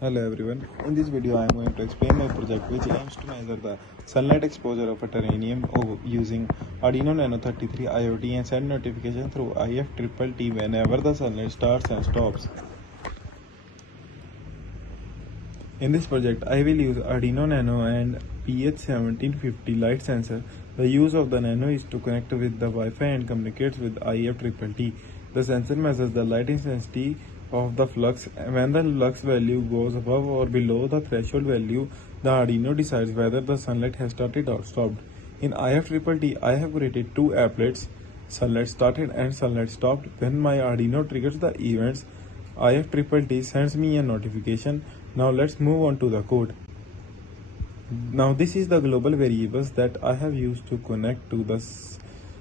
Hello everyone, in this video I am going to explain my project which aims to measure the sunlight exposure of a terrarium using Arduino Nano 33 IoT and send notification through IFTTT whenever the sunlight starts and stops. In this project I will use Arduino Nano and PH1750 light sensor. The use of the Nano is to connect with the Wi-Fi and communicates with IFTTT. The sensor measures the light intensity of the flux. When the lux value goes above or below the threshold value, the Arduino decides whether the sunlight has started or stopped. In IFTTT, I have created two applets, sunlight started and sunlight stopped. When my Arduino triggers the events, IFTTT sends me a notification. Now let's move on to the code. Now this is the global variables that I have used to connect to the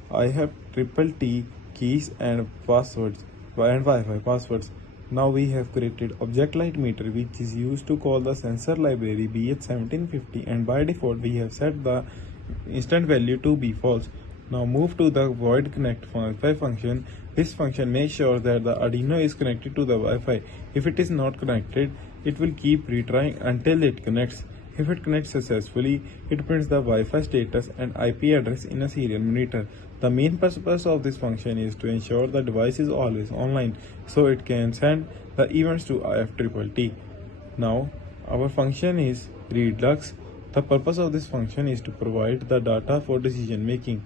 IFTTT keys and passwords and Wi-Fi passwords. Now we have created object light meter which is used to call the sensor library BH1750, and by default we have set the instant value to be false. Now move to the void connect Wi-Fi function. This function makes sure that the Arduino is connected to the Wi-Fi. If it is not connected, it will keep retrying until it connects. If it connects successfully, it prints the Wi-Fi status and IP address in a serial monitor. The main purpose of this function is to ensure the device is always online, so it can send the events to IFTTT. Now, our function is readLux. The purpose of this function is to provide the data for decision making.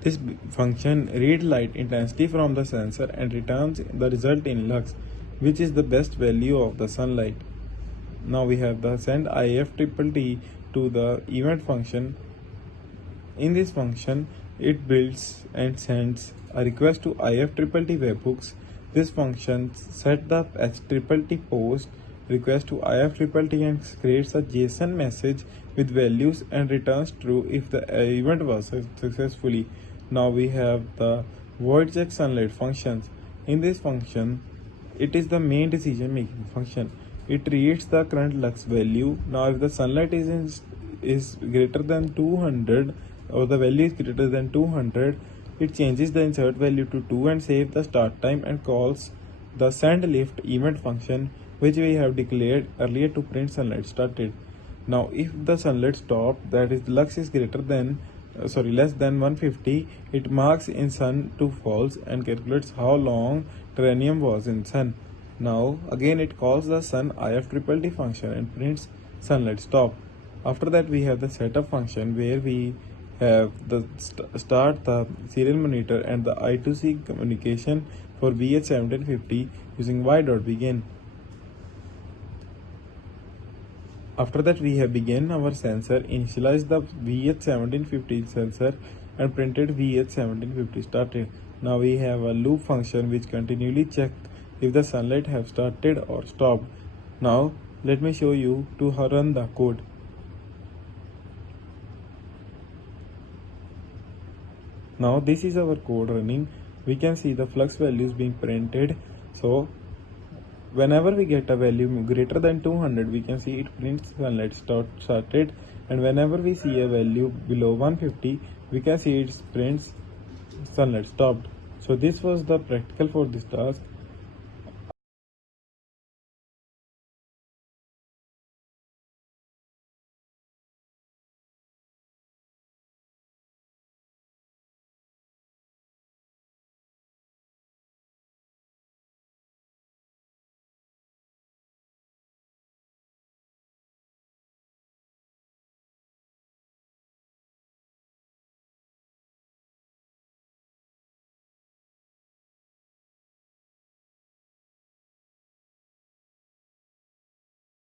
This function reads light intensity from the sensor and returns the result in lux, which is the best value of the sunlight. Now we have the send IFTTT to the event function. In this function, it builds and sends a request to IFTTT webhooks. This function sets the HTTT post request to IFTTT and creates a JSON message with values and returns true if the event was successfully. Now we have the void check sunlight functions. In this function, it is the main decision making function. It reads the current lux value. Now if the sunlight is greater than 200 or the value is greater than 200, it changes the insert value to 2 and saves the start time and calls the send lift event function, which we have declared earlier to print sunlight started. Now if the sunlight stopped, that is lux is greater than less than 150, it marks in sun to false and calculates how long terrarium was in sun. Now again it calls the sun IFTTT function and prints sunlight stop. After that we have the setup function where we have the start the serial monitor and the I2C communication for BH1750 using y.begin. After that we have begun our sensor, initialized the VH1750 sensor and printed VH1750 started. Now we have a loop function which continually checks if the sunlight have started or stopped. Now let me show you to run the code. Now this is our code running. We can see the flux values being printed. So whenever we get a value greater than 200, we can see it prints sunlight started, and whenever we see a value below 150, we can see it prints sunlight stopped. So this was the practical for this task.